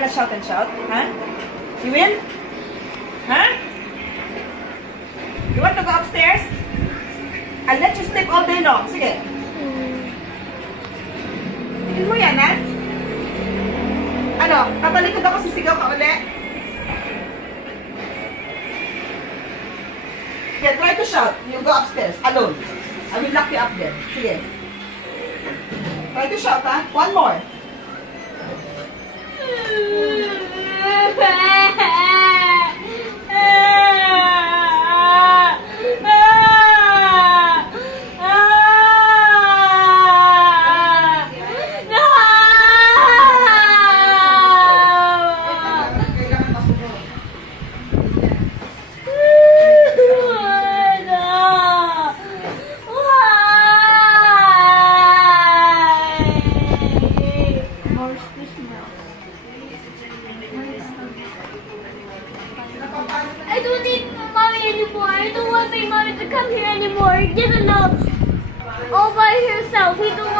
gonna shout and shout? Huh? You will? Huh? You want to go upstairs? I'll let you sleep all day long. Sige. Tigil mo yan, ha? Ano? Tatalikod ako, sisigaw ka ulit? Yeah, try to shout. You go upstairs, alone. I will lock you up there. Sige. Try to shout, ha? One more. I don't need mommy anymore. I don't want my mommy to come here anymore. Get alone all by herself. We don't want